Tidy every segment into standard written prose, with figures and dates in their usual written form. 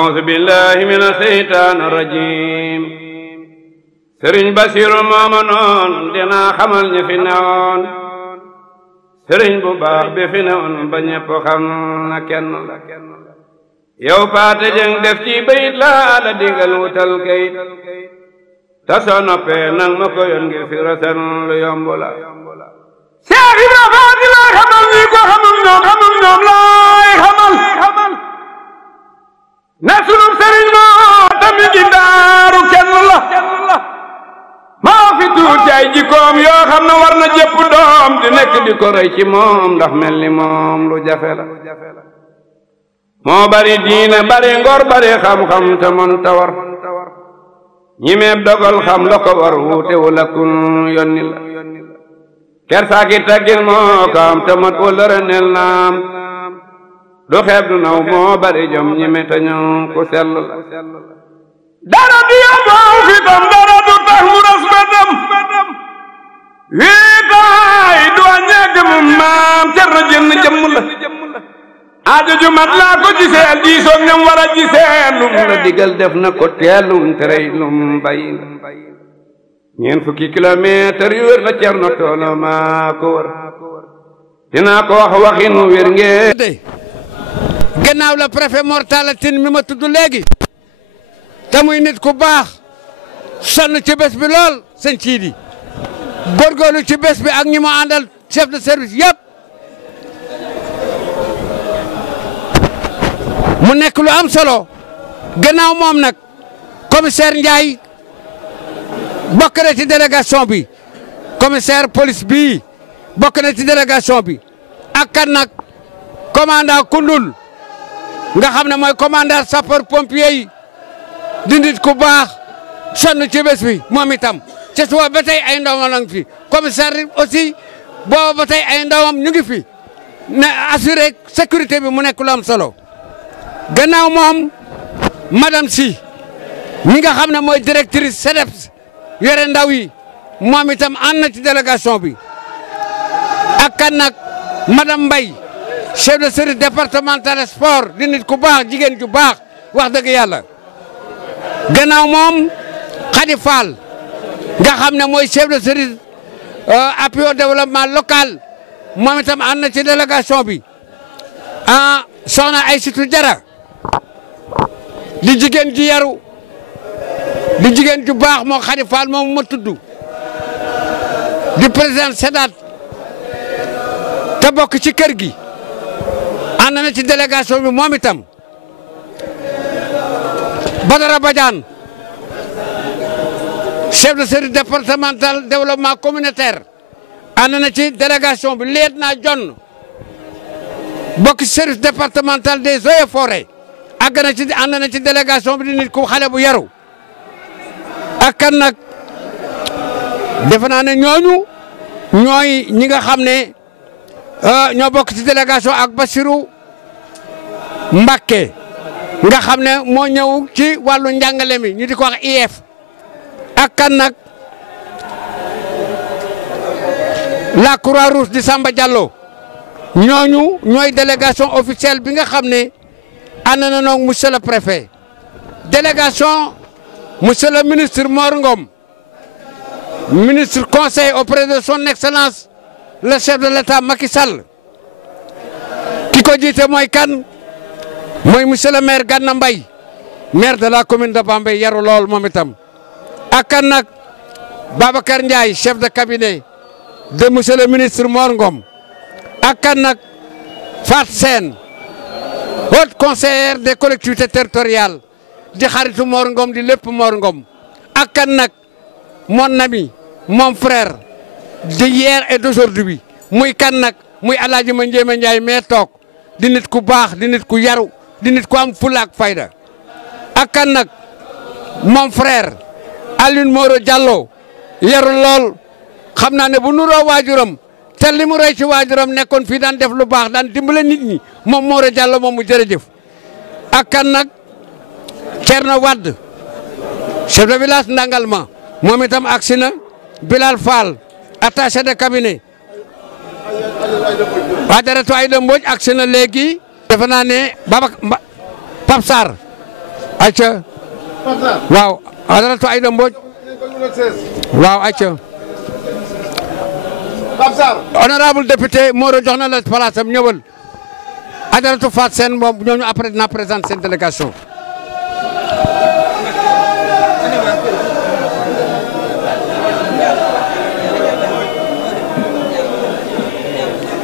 أعوذ بالله من الشيطان الرجيم sëriñ Basiru mooma noon dinaa xamal ñi fi newoon sëriñ bu baax bi fi newoon ba ñépp xam na kenn la yow paate jëng def ci bayit laa la digal wutal kayit ta soo noppee nang ma ko yoon ngir fi rasen lu yomb la Seex Ibra Faati laay xamal ñi ko xamul ñoom laay xamal ne sunub sëriñ moo tamit ji daaru kenn la maa fi tuuti ay jikkoom yoo xam ne war na jëpp doom di nekk di ko rey ci moom ndax mel ni moom lu jafe la moo bari diine bari ngor bari xam-xam te mën ta war ñi meeb dogal xam la ko war wuute wala kun yonni la kersaaki taggil moo kaam te mat wëllëre nel naam du xeeb du naw moo bari jom ñi me te ñëw ku sell la dara du yóbboo fitam dara du tax mu ras bedam wiitaay du a ñegg mu maam cer na jënn jëmm la aajo ju mat laa ko giseel diisoog ñam war a giseel lum la digal def na ko teelum terey lum bay la ñeent fukki kilomètre yu wér la cer na toolo maa ko wër dinaa ko wax waxin wér ngeen gannaaw la préfet Mor Talla Tine mi ma tudd léegi te muy nit ku baax sonn ci bés bi lool sëñ Siidi góorgóorlu ci bés bi ak ñi mu àndal chef de service yëpp mu nekk lu am solo gannaaw moom nag commissaire Ndiaye bokk na ci délégation bi commissaire police bii bokk na ci délégation bi ak kan nag commandant Koundoul nga xam ne mooy commandant sapeur pompier yi di nit ku baax sonn ci bés bi moom itam ca suba ba tey ay ndawam a ngi fi commissaire aussi booba ba tey ay ndawam ñu ngi fi ne assurer sécurité bi mu nekk lu am solo gannaaw moom madame Sy mi nga xam ne mooy directrice CDEPS yore ndaw yi moom itam ànd na ci délégation bi ak kan nag madame Mbaye chef de service départemental sport di nit ku baax jigéen ju baax wax dëgg yàlla gannaaw moom Khady Fall nga xam ne mooy chef de service appui au développement local moom itam ànd na ci délégation bi ah soxna Aïssatou Diarra di jigéen ji yaru di jigéen ju baax moo Khady Fall moom ma tudd di président SEDAT te bokk ci kër gi ànd na ci délégation bi moom itam Badara Badiane chef de service départemental développement communautaire ànd na ci délégation bi lieutenant John bokk ci service départemental des eaux et forêts ànd na ci délégation bi di nit ku xale bu yaru ak kan nag defe naa ne ñooñu ñooy ñi nga xam ne ñoo bokk ci délégation ak Bassirou Mbacké nga xam ne moo ñëw ci wàllu njàngale mi ñu di ko wax IEF ak kan nag la Croix-Rouge di Samba Diallo ñooñu ñooy délégation officielle bi nga xam ne ànd na noog monsieur le préfet délégation monsieur le ministre Mor Ngom ministre conseil auprès de son excellence le chef de l'État Macky Sall ki ko jiite mooy kan mooy monsieur le maire Gana Mbaye maire de la commune de Bambey yaru lool moom itam ak kan nag Babacar Ndiaye chef de cabinet de monsieur le ministre Mor Ngom ak kan nag Fat Sène haute conseillère des collectivités territoriales di xaritu Mor Ngom di lépp Mor Ngom ak kan nag mon ami mon frère d'hier et d'aujourd'hui muy kan nag muy Alaaji Ma Njéeme Njaay mee toog di nit ku baax di nit ku yaru di nit ku am fulla ak fayda ak kan nag mon frère Alioune Moro Diallo yaru lool xam naa ne bu nuroo waajuram te li mu roy ci waajuram nekkoon fii daan def lu baax daan dimbale nit ñi moom Moro Diallo moom mu jërëjëf ak kan nag Thierno Wade chef de village Ndangalma moom itam agsi na Bilal Fall attaché de cabinet Ajaratu Ayda Mbodj agsi na léegi defe naa ne Pape Sarr acca waaw Adaratu Aïda Mbodj waaw acca honorable député Moro jox na la place am ñëwal Adaratu Fatou Sène moom ñooñu après dina présenter seen délégation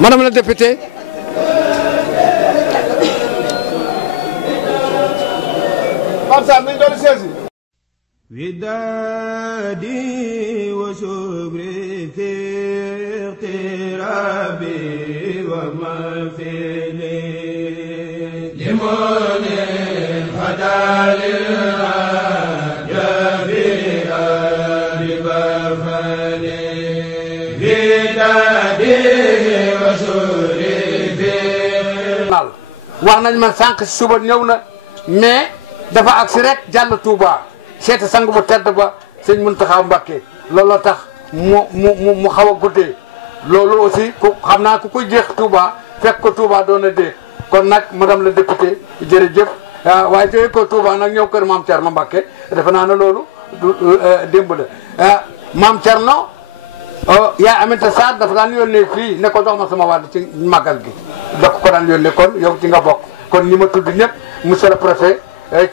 madame la députée ودادي وشكري في اغترابي ومثلي لمن هدى للرجاء بأبي بفني ودادي وشكري في wax nañ man sànq si suba ñëw na mais dafa agsi rek jàll Touba seeti sang bu tedd ba sëñ Mountakha Mbacké looloo tax mu xaw a guddee loolu aussi ku xam naa ku koy jeex Touba fekk ko Touba doon na dee kon nag madame la députée jërëjëf waaye jógee ko Touba nag ñëw kër Maam Thierno Mbacké defe naa ne loolu démb la Maam Thierno yaa Aminata Sarr dafa daan yónnee fii ne ko jox ma sama wàll ci màggal gi da ko daan yónnee kon yow ci nga bokk kon ñi ma tudd ñëpp monsieur le préfet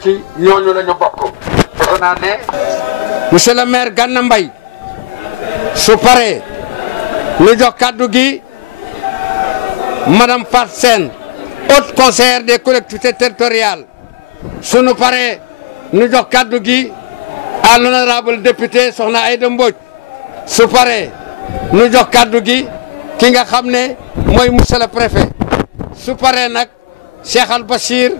ci ñooñu la ñu bokk defe naa ne monsieur le maire Gana Mbaye su paree ñu jox kaddu gi madame Fatou Sène haute conseillère des collectivités territoriales sunu paree ñu jox kaddu gi à l'honorable député Soxna Aïda Mbodj su paree ñu jox kaddu gi ki nga xam ne mooy monsieur le préfet su paree nag Cheikh Al Bachir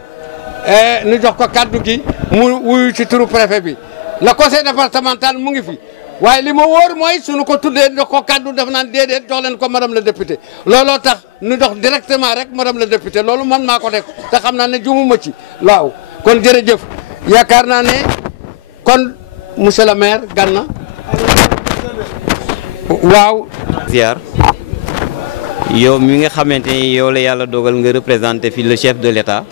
ñu jox ko kaddu gi mu wuyu ci turu préfet bi le conseil départemental mu ngi fi waaye li ma wóor mooy suñu ko tuddee jox ko kaddu def naan déedéet jox leen ko madame la députée looloo tax ñu dox directement rek madame la députée loolu man maa ko def te xam naa ne jumuma ci waaw kon jërëjëf yaakaar naa ne kon monsieur le maire Gana waaw ziar yow mi nga xamante ni yow la yàlla dogal nga représenté fi le chef de l'État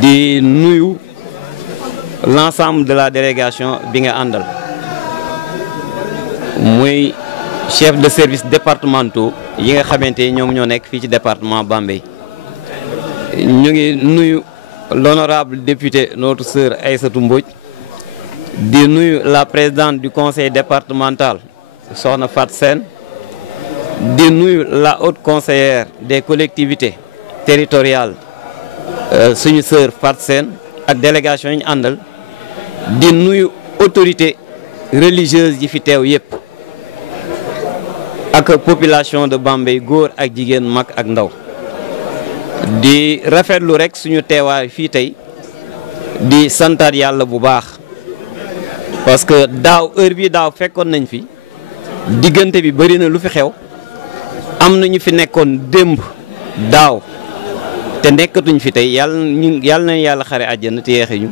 di nuyu l'ensemble de la délégation bi nga àndal muy chef de service départementaux yi nga xamante ni ñoom ñoo nekk fii ci département Bambey ñu ngi nuyu l'honorable député notre sœur Aïssatou Mbodj di nuyu la présidente du conseil départemental Soxna Fatou Sène di nuyu la haute conseillère des collectivités territoriales suñu sœur Fatou Sène ak délégation yi ñu àndal di nuyu autorité religieuse yi fi teew yëpp ak population de Bambey góor ak jigéen mag ak ndaw di rafetlu rek suñu teewaay fii tey di santaat yàlla bu baax parce que daaw heure bi daaw fekkoon nañ fi diggante bi bëri na lu fi xew am na ñu fi nekkoon démb daaw te nekkatuñ fi tey yàlla nañu yàlla xare àjjana te yeexe ñu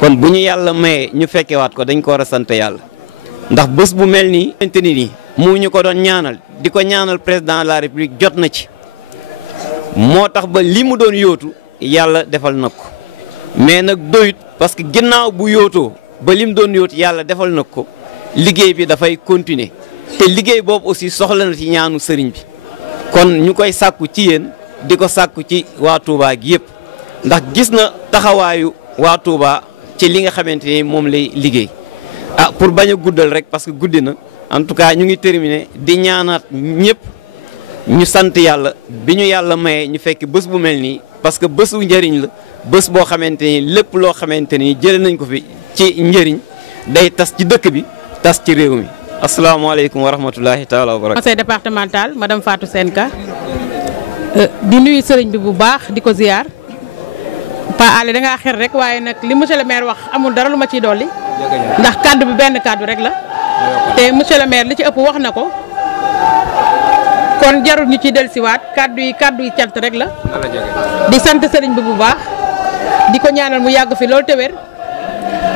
kon bu ñu yàlla mayee ñu fekkewaat ko dañ ko war a sant yàlla ndax bés bu mel nii xamante ni nii mu ñu ko doon ñaanal di ko ñaanal président de la république jot na ci moo tax ba li mu doon yóotu yàlla defal na ko mais nag doyut parce que ginnaaw bu yóotoo ba li mu doon yóotu yàlla defal na ko liggéey bi dafay continuer te liggéey boobu aussi soxla na ci ñaanu sëriñ bi kon ñu koy sàkku ci yéen di ko sàkku ci waa Touba gi yëpp ndax gis na taxawaayu waa Touba ci li nga xamante ni moom lay liggéey pour bañ a guddal rek parce que guddi na en tout cas ñu ngi terminer di ñaanaat ñëpp ñu sant yàlla bi ñu yàlla mayee ñu fekk bés bu mel nii parce que bésu njëriñ la bés boo xamante ni lépp loo xamante ni jëlee nañ ko fi ci njëriñ day tas ci dëkk bi tas ci réew mi asalaamaaleykum wa rahmatulahi taala wa barakatu. conseil départemental madame Fatou Sène Ka di nuyu sëriñ bi bu baax di ko ziar Pa Ale da ngaa xer rek waaye nag li monsieur le maire wax amul dara lu ma ciy dolli ndax kaddu bi benn kaddu rek la te monsieur le maire li ci ëpp wax na ko kon jarul ñu ciy dellusiwaat kaddu yi cant rek la di sant sëriñ bi bu baax di ko ñaanal mu yàgg fi loolu te wér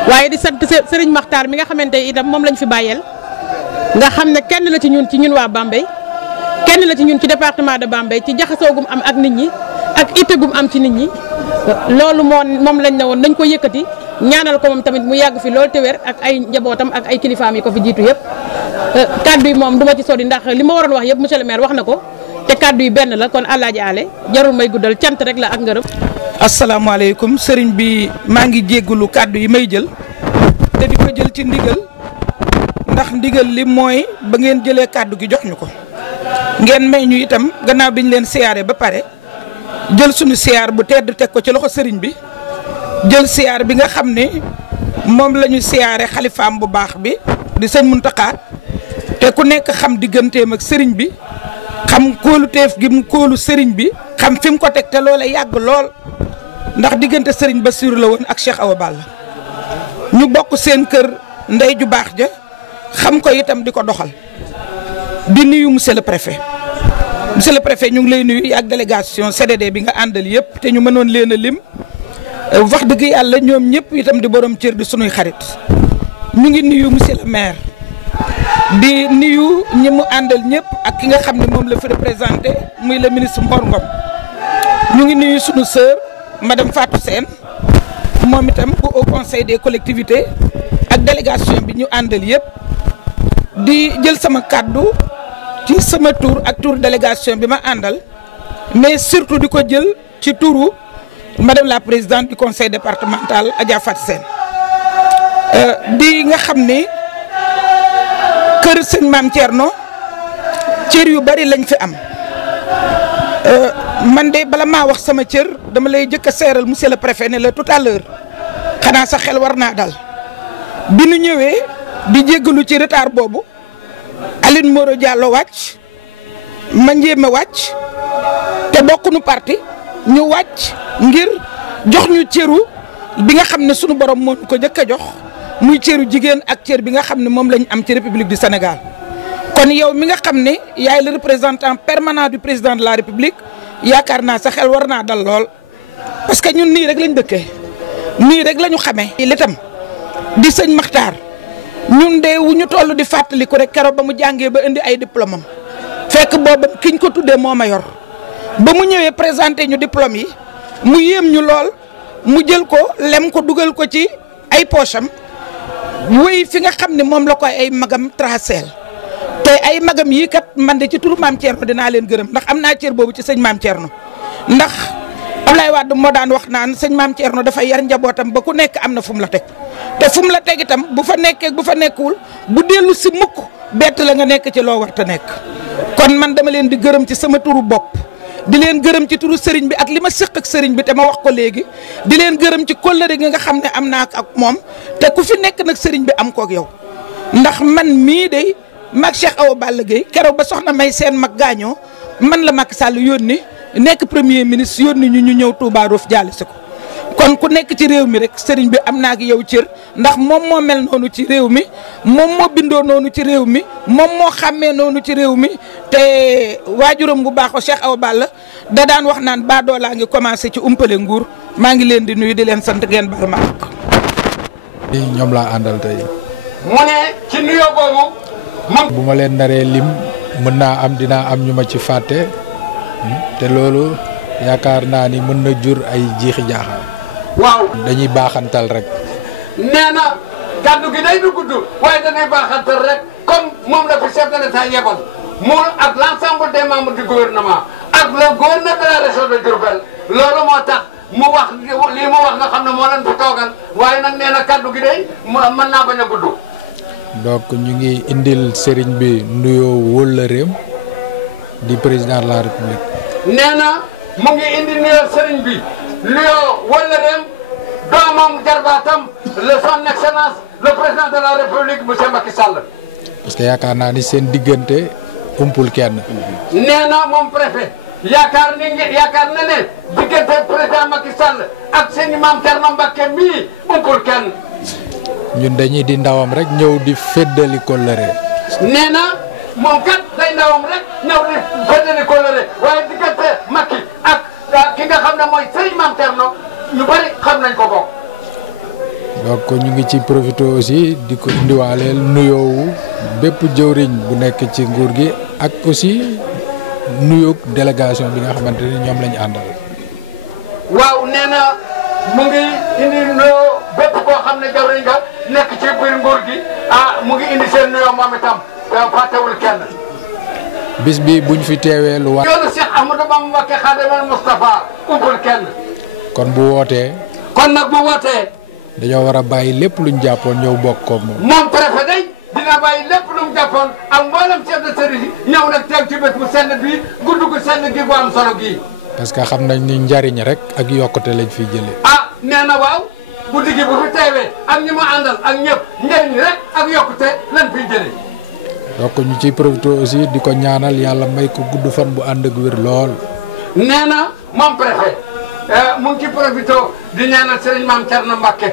waaye di sant sëriñ Maxtaar mi nga xamante itam moom lañ fi bàyyeel nga xam ne kenn la ci ñun waa Bambey kenn la ci ñun ci département de Bambey ci jaxasoo gum am ak nit ñi ak itte gum am ci nit ñi loolu moom lañ ne woon nañ ko yëkkati ñaanal ko moom tamit mu yàgg fi loolu te wér ak ay njabootam ak ay kilifaam yi ko fi jiitu yëpp kaddu yi moom du ma ci sori ndax li ma waroon wax yëpp monsieur le maire wax na ko te kaddu yi benn la kon Alaaji Ale jarul may guddal cant rek la ak ngërëm. asalaamaaleykum sëriñ bi maa ngi jéggalu kaddu yi may jël te di ko jël ci ndigal ndax ndigal li mooy ba ngeen jëlee kaddu gi jox ñu ko ngeen may ñu itam gannaaw bi ñu leen siyaare ba pare jël suñu siyaar bu tedd teg ko ci loxo sëriñ bi jël siyaar bi nga xam ne moom la ñu siyaare xalifaam bu baax bi di sëñ Muntaxa te ku nekk xam digganteem ak sëriñ bi xam kóoluteef gi mu kóolu sëriñ bi xam fi mu ko teg te loola yàgg lool ndax diggante sëriñ Bassirou la woon ak Cheikh Awa Balla ñu bokk seen kër ndey ju baax ja xam ko itam di ko doxal di nuyu monsieur le préfet ñu ngi lay nuyu ak délégation CDD bi nga àndal yëpp te ñu mënoon leen a lim wax dëgg yàlla ñoom ñëpp itam di borom cër di sunuy xarit ñu ngi nuyu monsieur le maire di nuyu ñi mu àndal ñëpp ak ki nga xam ne moom la fi représenté muy le ministre Mor Ngom ñu ngi nuyu sunu sœur madame Fatou Sène moom itam bu au conseil des collectivités ak délégation bi ñu àndal yëpp di jël sama kàddu ci sama tour ak tour délégation bi ma àndal mais surtout di ko jël ci turu madame la présidente du conseil départemental Adja Fatou Sène di nga xam ni kër sëñ Maam Thierno cër yu bari lañ fi am man de bala maa wax sama cër dama lay jëkk a seeral monsieur le préfet ne la tout à l'heure xanaa sa xel war naa dal bi nu ñëwee di jéggalu ci retard boobu Aline Moro Diallo wàcc ma njéeme wàcc te bokkuñu parti ñu wàcc ngir jox ñu cëru bi nga xam ne sunu borom moo ko jëkk a jox muy cëru jigéen ak cër bi nga xam ne moom lañ am ci république du Sénégal kon yow mi nga xam ne yaay le représentant permanent du président de la république yaakaar naa sa xel war naa dal lool parce que ñun nii rek lañ dëkkee nii rek la ñu xamee. li tam di sëñ Maxtaar ñun de wu ñu toll di fàttaliku rek keroog ba mu jàngee ba indi ay diplôme am fekk booba kiñ ko tuddee moo ma yor ba mu ñëwee présenté ñu diplôme yi mu yéem ñu lool mu jël ko lem ko dugal ko ci ay poche am wéy fi nga xam ne moom la koy ay magam traceel te ay magam yii kat man de ci turu maam Thierno dinaa leen gërëm ndax am naa cër boobu ci sëñ maam Thierno ndax Ablaye Wade moo daan wax naan sëñ maam Thierno dafay yar njabootam ba ku nekk am na fu mu la teg te fu mu la teg itam bu fa nekkee bu fa nekkul bu dellu si mukk bett la nga nekk ci loo war te nekk kon man dama leen di gërëm ci sama turu bopp di leen gërëm ci turu sëriñ bi ak li ma séq ak sëriñ bi te ma wax ko léegi di leen gërëm ci kóllëre gi nga xam ne am naa ak moom te ku fi nekk nag sëriñ bi am kook yow ndax man mii de mag Cheikh Awa Balla Gueye keroog ba soxna May seen mag gaañoo man la Macky Sall yónni nekk premier ministre yónni ñu ñëw Touba Rof jaale si ko kon ku nekk ci réew mi rek sëriñ bi am naa ak yow cër ndax moom moo mel noonu ci réew mi moom moo bindoo noonu ci réew mi moom moo xàmmee noonu ci réew mi te waajuram bu baaxoo Cheikh Awa Balla da daan wax naan baadoo laa ngi commencé ci umpale nguur maa ngi leen di nuyu di leen sant ngeen baal ma ak. ñoom laa àndal tey. mu ne ci nuyoo boobu. bu ma leen naree lim mën naa am dinaa am ñu ma ci fàtte te loolu yaakaar naa ni mën na jur ay jiixi jaaxa. waaw dañuy baaxantal rek. nee na kàddu gi day du gudd waaye dañuy baaxantal rek comme moom la fi chef de l'État yebal mu ak l'ensemble des membres du gouvernement ak le gouverneur de la région de Diourbel loolu moo tax mu wax lii mu wax nga xam ne moo leen fi toogal waaye nag nee na kàddu gi day mën naa bañ a gudd. donc ñu ngi indil sëriñ bi nuyoo wóllëreem di président de la république. nee na mu ngi indi nuyoo sëriñ bi nuyoo wóllëreem doomam jarbaatam le son excellence le président de la république monsieur Macky Sall. parce que yaakaar naa ni seen diggante umpul kenn. nee na moom préfet yaakaar na ne diggante président Macky Sall ak seen maam Thierno Mbacké mii umpul kenn. ñun dañuy di ndawam rek ñëw di feddali kóllëre. nee na moom kat day ndawam rek ñëw di feddali kóllëre waaye diggante Macky ak ki nga xam ne mooy Serigne Mame Thierno ñu bari xam nañ ko bokk. donc ñu ngi ci profité aussi di ko indiwaaleel nuyoowu bépp jëwriñ bu nekk ci nguur gi ak aussi nuyoog délégation bi nga xamante ni ñoom lañu àndal. waaw nee nee na mu ngi indi nuyoo bépp koo xam ne jawriñ nga nekk ci biir nguur gi mu ngi indi seen nuyoo moom itam fàttewul kenn. bis bi buñ fi teewee lu war. yoonu Cheikh Ahmadou Bamba Mbacké Khadimal Moustapha umpul kenn. kon bu wootee. kon nag bu wootee. dañoo war a bàyyi lépp luñ jàppoon ñëw bokk koog moom. moom préfet day dina bàyyi lépp lu mu jàppoon ak mboolem chef de service yi ñëw nag teew ci bés bu sell bii gudd gu sell gi bu am solo gii. parce que xam nañ ni njariñ rek ak yokkute lañ fiy jëlee. nee na waaw guddi gi bu fi teewee ak ñi ma àndal ak ñëpp njariñ rek ak yokkute lañ fiy jëlee. donc ñu ciy profité aussi di ko ñaanal yàlla may ko gudd fan bu ànd ak wér lool. nee na moom préfet mu ngi ci profité di ñaanal Serigne Mame Thierno Mbacké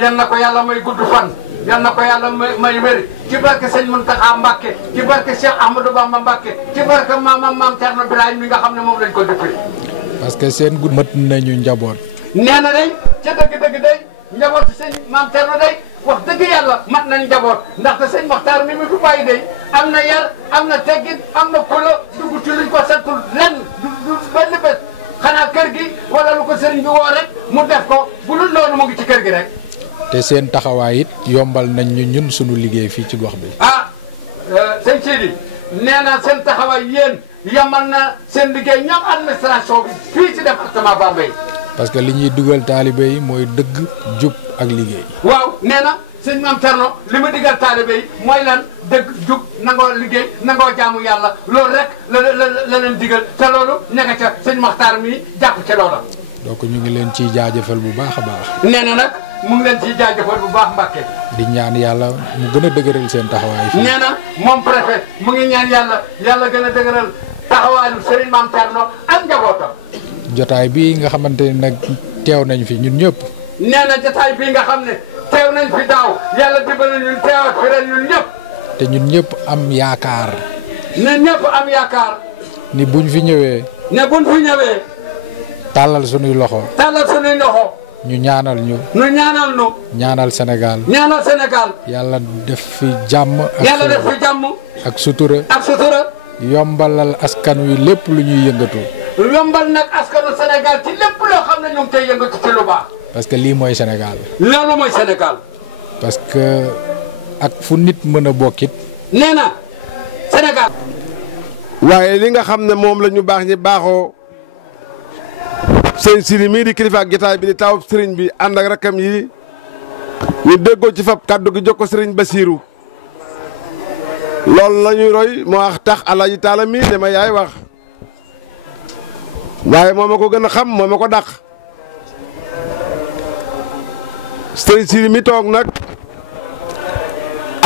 yal na ko yàlla may gudd fan yal na ko yàlla may wér ci barke sëñ Mountakha Mbacké ci barke Cheikh Ahmadou Bamba Mbacké ci barke Mame Thierno Birahim mi nga xam ne moom lañ ko defee. parce que seen gudd mët nañu njaboot. nee na day ca dëgg-dëgg day njabootu sëñ Mame Thierno day wax dëgg yàlla mat nañ njaboot ndaxte sëñ Mokhtar mi fi bàyyi day am na yar am na teggin am na kula dugg ci luñ ko santul lenn du benn bés xanaa kër gi wala lu ko sëriñ bi woo rek mu def ko bu dul loolu mu ngi ci kër gi rek. te seen taxawaay it yombal nañ ñu ñun suñu liggéey fii ci gox bi. sëñ Sidi nee na seen taxawaay yéen yombal na seen liggéey ñoom administration bi fii ci département Bambey. parce que li ñuy dugal taalibe yi mooy dëgg jub ak liggéey. waaw nee na sëñ Mame Thierno li ma digal taalibe yi mooy lan dëgg jub nangoo liggéey nangoo jaamu yàlla loolu rek la leen digal te loolu ñaka ca sëñ Mokhtar mi jàpp ca loola. donc ñu ngi leen ciy jaajëfal bu baax a baax. nee na nag mu ngi leen ciy jaajëfal bu baax Mbacké. di ñaan yàlla mu gën a dëgëral seen taxawaay fii. nee na moom préfet mu ngi ñaan yàlla gën a dëgëral taxawaayu Serigne Mame Thierno ak njabootam. jotaay bii nga xamante ni nag teew nañ fi ñun ñëpp. nee na jotaay bii nga xam ne teew nañ fi daaw yàlla dimbali ñun teewat fi ren ñun ñëpp. te ñun ñëpp am yaakaar. ne ñëpp am yaakaar. ni buñ fi ñëwee. ne buñ fi ñëwee. tàllal sunuy loxo. tàllal sunuy loxo. ñu ñaanal ñu. ñu ñaanal ñu. ñaanal Sénégal. ñaanal Sénégal. yàlla def fi jàmm. yàlla def fi jàmm. ak sutura. ak sutura. yombalal askan wi lépp lu ñuy yëngatu. yombal nag askanu Sénégal ci lépp loo xam ne ñu ngi koy yëngatu ci lu baax. parce que lii mooy Sénégal. loolu mooy Sénégal. parce que ak fu nit mën a bokkit. nee na Sénégal. waaye li nga xam ne moom la ñu baax ñi baaxoo sëñ Sidi mii di kilifa ak jotaay bi di taw sëriñ bi ànd ak rakam yi ñu déggoo ci fab kàddu gi jox ko sëriñ Basiiru loolu la ñuy roy moo wax tax Alaaji Taala mii dama yaay wax waaye moo ma ko gën a xam moo ma ko dàq sëriñ Sidi mi toog nag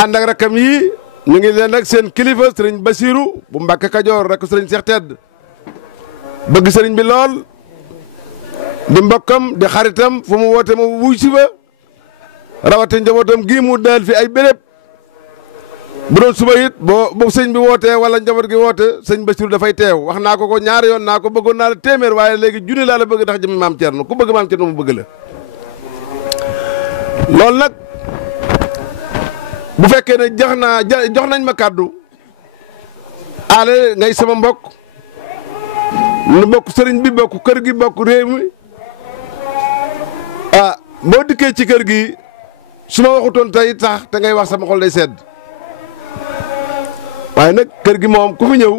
ànd ak rakam yi ñu ngi leen nag seen kilifa sëriñ Basiiru bu Mbàkke Kajoor rek sëriñ Seex Tedd bëgg sëriñ bi lool di mbokkam di xaritam fu mu woote mu wuy si fa rawate njabootam gii mu deel fi ay béréb bu doon suba it bu sëñ bi wootee wala njaboot gi woote sëñ Basiiru dafay teew wax naa ko ñaari yoon naa ko bëggoon naa la téeméer waaye léegi junni laa la bëgg ndax jëm Maam Thierno ku bëgg Maam Thierno mu bëgg la loolu nag bu fekkee ne jox nañ ma kàddu ale ngay sama mbokk nu bokk sëriñ bi bokk kër gi bokk réew mi boo dikkee ci kër gi su ma waxutoon tey tax te ngay wax sama xol day sedd waaye nag kër gi moom ku fi ñëw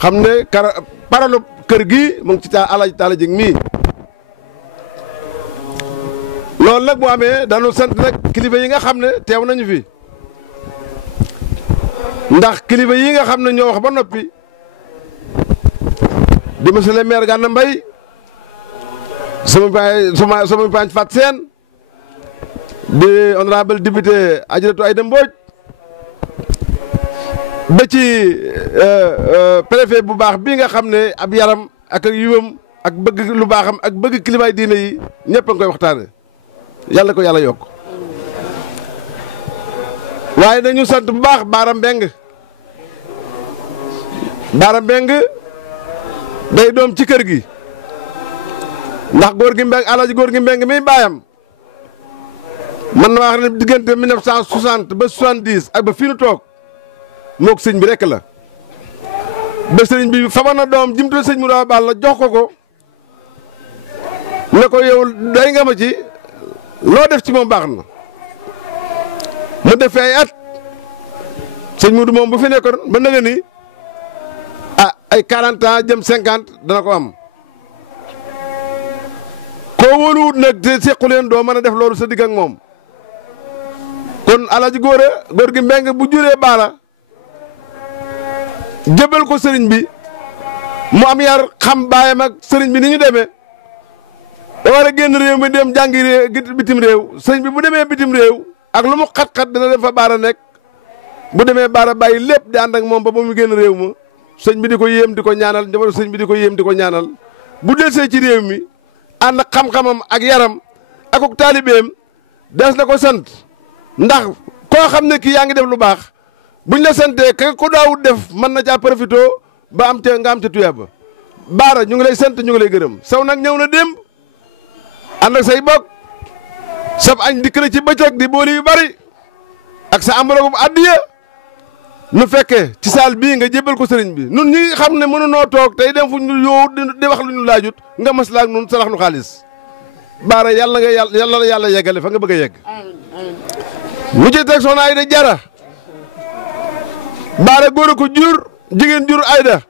xam ne paralu kër gi mu ngi ci Alaaji Taala Jeng mii loolu nag bu amee dañu sant nag kilifa yi nga xam ne teew nañu fi ndax kilifa yi nga xam ne ñoo wax ba noppi di monsieur le maire Gana Mbaye sama paañ Fat Seen di honorable député Adjaratou Aïda Mbodj ba ci préfet bu baax bii nga xam ne ab yaram ak yiwam ak bëgg lu baaxam ak bëgg kilifaay diine yi ñëpp a ngi koy waxtaane yàlla ko yàlla yokk waaye dañu sant bu baax Baara Mbeng day doom ci kër gi ndax góor gi Mbeng Alaaji góor gi Mbeng mi baayam man na wax ne diggante 1960 ba 70 ak ba fii nu toog moog sëñ bi rek la ba sëñ bi faba na doom jimtu sëñ mu daa bal la jox ko ne ko yow day nga ma ci loo def ci moom baax na mu def fi ay at sëñ Mudu moom bu fi nekkoon ba nga ni ay 40 ans jëm 50 dana ko am koo wóoluwut nag te sequ leen doo mën a def loolu sa digg ak moom kon Alaaji góor gi Mbeng bu juree Baara jëbal ko sëriñ bi mu am yar xam baayam ak sëriñ bi ni ñu demee da war a génn réew mi dem jàngi bitim réew sëriñ bi bu demee bitim réew ak lu mu xat-xat dina dem fa Baara nekk bu demee Baara bàyyi lépp di ànd ak moom ba mu génn réew ma sëñ bi di ko yéem di ko ñaanal njabootu sëñ bi di ko yéem di ko ñaanal bu delsee ci réew mi ànd ak xam-xamam ak yaram akuk taalibeem des na ko sant ndax koo xam ne kii yaa ngi def lu baax buñ la santee ka ko daawut def mën na caa profité ba am ca nga am ca tuyaaba Baara ñu ngi lay sant ñu ngi lay gërëm saw nag ñëw na démb ànd ak say bokk sab añ dikk na ci bëccëg di booli yu bari ak sa ambalogum addiya nu fekkee ci saal bii nga jébbal ko sëriñ bi nun ñi xam ne mënunoo toog tey dem fu ñu yow di wax lu ñu laajut nga maslaak nun sarax nu xaalis Baara yàlla la yàlla yeggale fa nga bëgg a yegg mu ci teg soxna Ayda Jara Baara góor a ko jur jigéen jur Ayda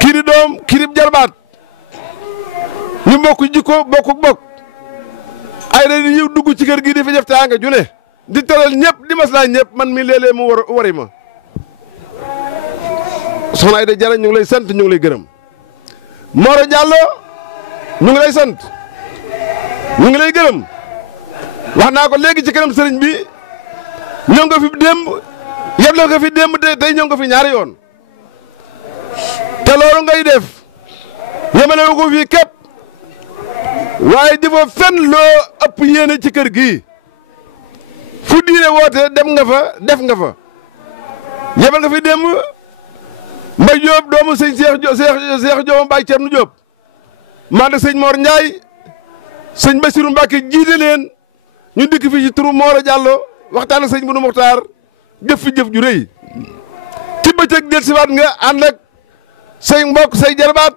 kii di doom kii di jarbaat ñu bokk jikko bokk Ayda di ñëw dugg ci kër gii di fi def teraanga ju ne di teral ñëpp di maslaa ñëpp man mi léeg-léeg mu wari ma soxna Ayda Jara ñu ngi lay sant ñu ngi lay gërëm Moro Diallo ñu ngi lay sant ñu ngi lay gërëm wax naa ko léegi ci kanam sëriñ bi ñëw nga fi démb yëpp la nga fi démb tey ñëw nga fi ñaari yoon te loolu ngay def yemale ko fii képp waaye jëfoo fenn loo ëpp yéene ci kër gii fu diine woote dem nga fa def nga fa yebal nga fi démb Mbay Jóob doomu sëñ Seex Jóob Baay Cernu Jóob maa ngi sëñ Mor Ndiaye sëñ Basiru Mbàkke jiite leen ñu dikk fi ci turu Moro Diallo waxtaan ak sëñ Bunu Muxtaar jëf fi jëf ju rëy ci bëccëg del siwaat nga ànd ak say mbokk say jarbaat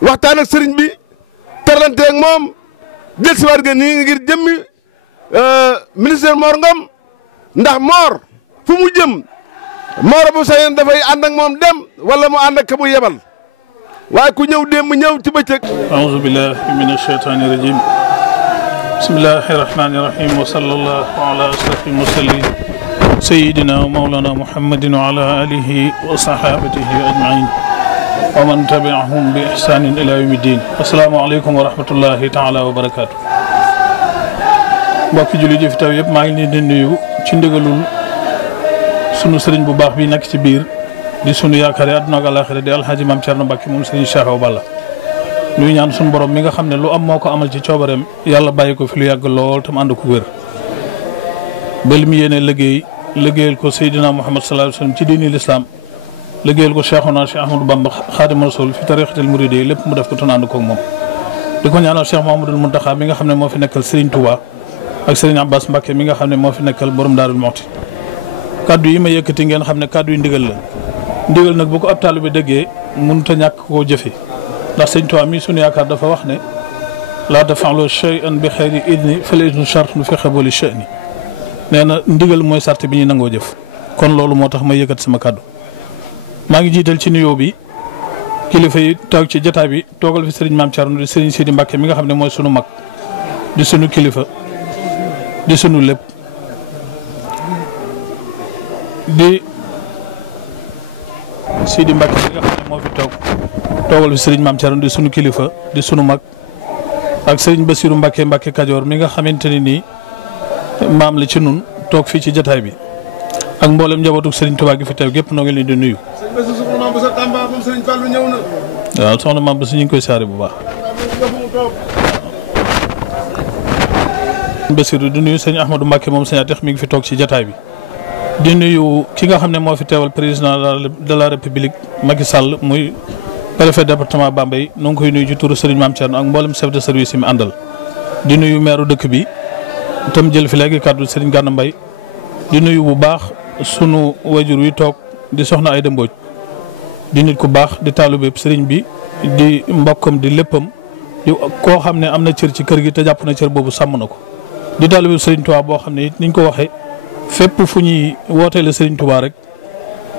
waxtaan ak sëriñ bi terlante ak moom del siwaat nga nii ngir jëmmi ministère Mor Ngom ndax Mor fu mu jëm Mor bu sayen dafay ànd ak moom dem wala mu ànd ak ka mu yebal waaye ku ñëw démb ñëw ci bëccëg aouzu billahi min ashaytani rajim bismillahi rahmani rahim wa sallallahu ala ashrafil mursalin sayidina wa mawlana muhammadin wa ala alihi wa sahabatihi ajmain wa man tabi'ahum bi ihsanin ila yawmi din assalaamu aleykum wa rahmatullahi taala wa barakatuh mbokki julli ji fi taw yëpp maa ngi leen di nuyu ci ndigalul sunu sëriñ bu baax bi nekk ci biir di sunu yaakaar yi àdduna ak àllaaxira di alxaaji maam Cerno Mbàkke moom sëriñ Cheikh Awa Balla nuy ñaan sunu borom mi nga xam ne lu am moo ko amal ci coobareem yàlla bàyyi ko fi lu yàgg lool tam ànd ko wér ba li mu yéene liggéeyal ko Seydina Muhammad sallallahu alayhi wa sallam ci diini lislaam liggéeyal ko Cheikhuna Cheikh Ahmadou Bamba Xaadimu Rasuul fi tariqatil muridiyya yi lépp mu def ko te ànd ko ak moom di ko ñaanal Cheikh Mouhamadoul Mountakha mi nga xam ne moo fi nekkal Serigne Touba ak Serigne Abbas Mbacke mi nga xam ne moo fi nekkal borom Daarul Muxti kaddu yi ma yëkkati ngeen xam ne kaddu yi ndigal la ndigal nag bu ko ab taalibe bi déggee mënut a ñàkk koo jëfe ndax Serigne Touba mi sunu yaakaar dafa wax ne laa taf'alu shay'an bi xayri idni fal idnu shartun fi qabuuli sha'ni nee na ndigal mooy sart bi ñuy nangoo jëf kon loolu moo tax ma yëkkati sama kaddu maa ngi jiital ci nuyoo bi kilifa yi toog ci jotaay bi toogal fi Serigne Maam Thierno di Serigne Sidi Mbacke mi nga xam ne mooy sunu mag di sunu kilifa di sunu lépp di Sidi Mbacke mi nga xam ne moo fi toogal fi Serigne Maam Thierno di sunu kilifa di sunu mag ak Serigne Bassirou Mbacke Kajoor mi nga xamante ne nii maam la ci nun toog fii ci jotaay bi ak mboolem njabootu Serigne Touba gi fi teew gépp noo ngi leen di nuyu. waaw soxna maam Boussa ñu ngi koy saare bu baax. Bassirou di nuyu sëñ Ahmadou Mbacke moom sëñ Atex mi ngi fi toog ci jataay bi. di nuyu ki nga xam ne moo fi teewal président de la république Macky Sall muy préfet département Bambey noo ngi koy nuyu ci turu Serigne Mame Thierno ak mboolem chef de service yi mu àndal. di nuyu maire dëkk bi itam jël fi léegi kàddu Serigne Gana Mbaye di nuyu bu baax sunu wajur wi toog di soxna Ayda Mbodj di nit ku baax di taalu bépp sëriñ bi di mbokkam di léppam di koo xam ne am na cër ci kër gi te jàpp na cër boobu sàmm na ko di taalibe Serigne Touba boo xam ne it niñ ko waxee fépp fu ñuy wooteele Serigne Touba rek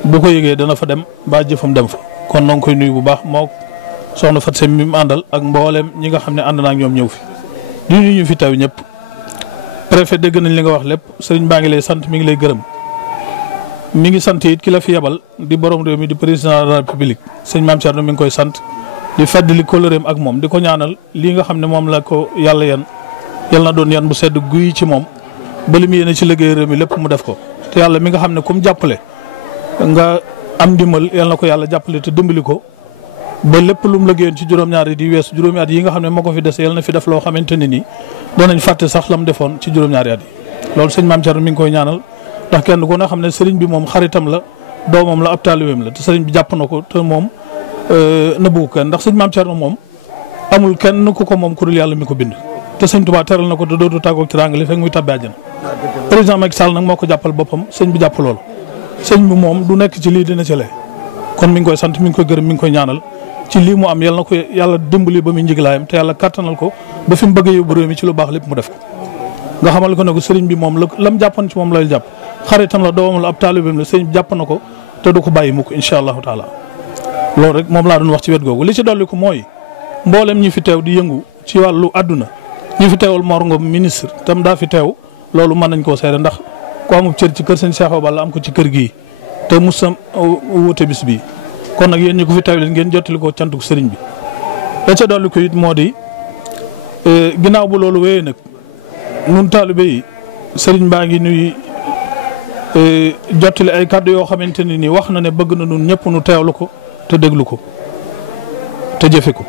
bu ko yëgee dana fa dem ba jëfam dem fa kon noo ngi koy nuyu bu baax moo soxna Fatou Seye mi mu àndal ak mboolem ñi nga xam ne ànd naa ak ñoom ñëw fi di nuyu ñu fi taw ñëpp préfet dégg nañ li nga wax lépp Serigne baa ngi lay sant mi ngi lay gërëm mi ngi sant it ki la fi yebal di borom réew mi di président de la république sëñ Mame Thierno mi ngi koy sant di feddali kóllëreem ak moom di ko ñaanal lii nga xam ne moom la ko yàlla yan yal na doon yan bu sedd guy ci moom ba li mu yéene ci liggéey réew mi lépp mu def ko te yàlla mi nga xam ne ku mu jàppale nga am ndimbal yal na ko yàlla jàppale te dimbali ko ba lépp lu mu liggéeyoon ci juróom-ñaari di weesu juróomi at yi nga xam ne moo ko fi des yal na fi def loo xamante ne nii danañ fàtte sax la mu defoon ci juróom-ñaari at yi loolu sëñ Mame Thierno mi ngi koy ñaanal ndax kenn ku ne xam ne sëriñ bi moom xaritam la doomam la ab taalibeem la te sëriñ bi jàpp na ko te moom nëbbu kenn ndax sëñ Mame Thierno moom amul kenn ku ko moom ku dul yàlla mi ko bind te sëñ Tuubaa teral na ko te dootu tàggoog ci ràngale fekk muy tàbbi àjjana président Macky Sall nag moo ko jàppal boppam sëñ bi jàpp loolu sëñ bi moom du nekk ci lii dina ci lee kon mi ngi koy sant mi ngi koy gërëm mi ngi koy ñaanal ci lii mu am yal na ko yàlla dimbali ba muy njiglaayam te yàlla kattanal ko ba fi mu bëgg a yóbbu réew mi ci lu baax lépp mu def ko nga xamal ko ne ko sëriñ bi moom la mu jàppoon ci moom lay jàpp xaritam la doomam la ab taalibeem la sëriñ bi jàpp na ko te du ko bàyyi mukk incha allahu taala loolu rek moom laa doon wax ci wet googu li ci dolli ko mooy mboolem ñi fi teew di yëngu ci wàllu àdduna ñi fi teewal Mor Ngom ministre tam daa fi teew loolu mën nañ koo seere ndax ku amub cër ci kër sëñ Cheikh Awa Balla am ko ci kër gii te musam wuute bis bii kon nag yéen ñi ko fi teew leen ngeen jottali ko cantuk sëriñ bi la ca dolli ko it moo di ginnaaw bu loolu wéyee nag nun taalibe yi sëriñ baa ngi nuy jottali ay kàddu yoo xamante ne nii wax na ne bëgg na nun ñëpp nu teewlu ko te déglu ko te jëfe ko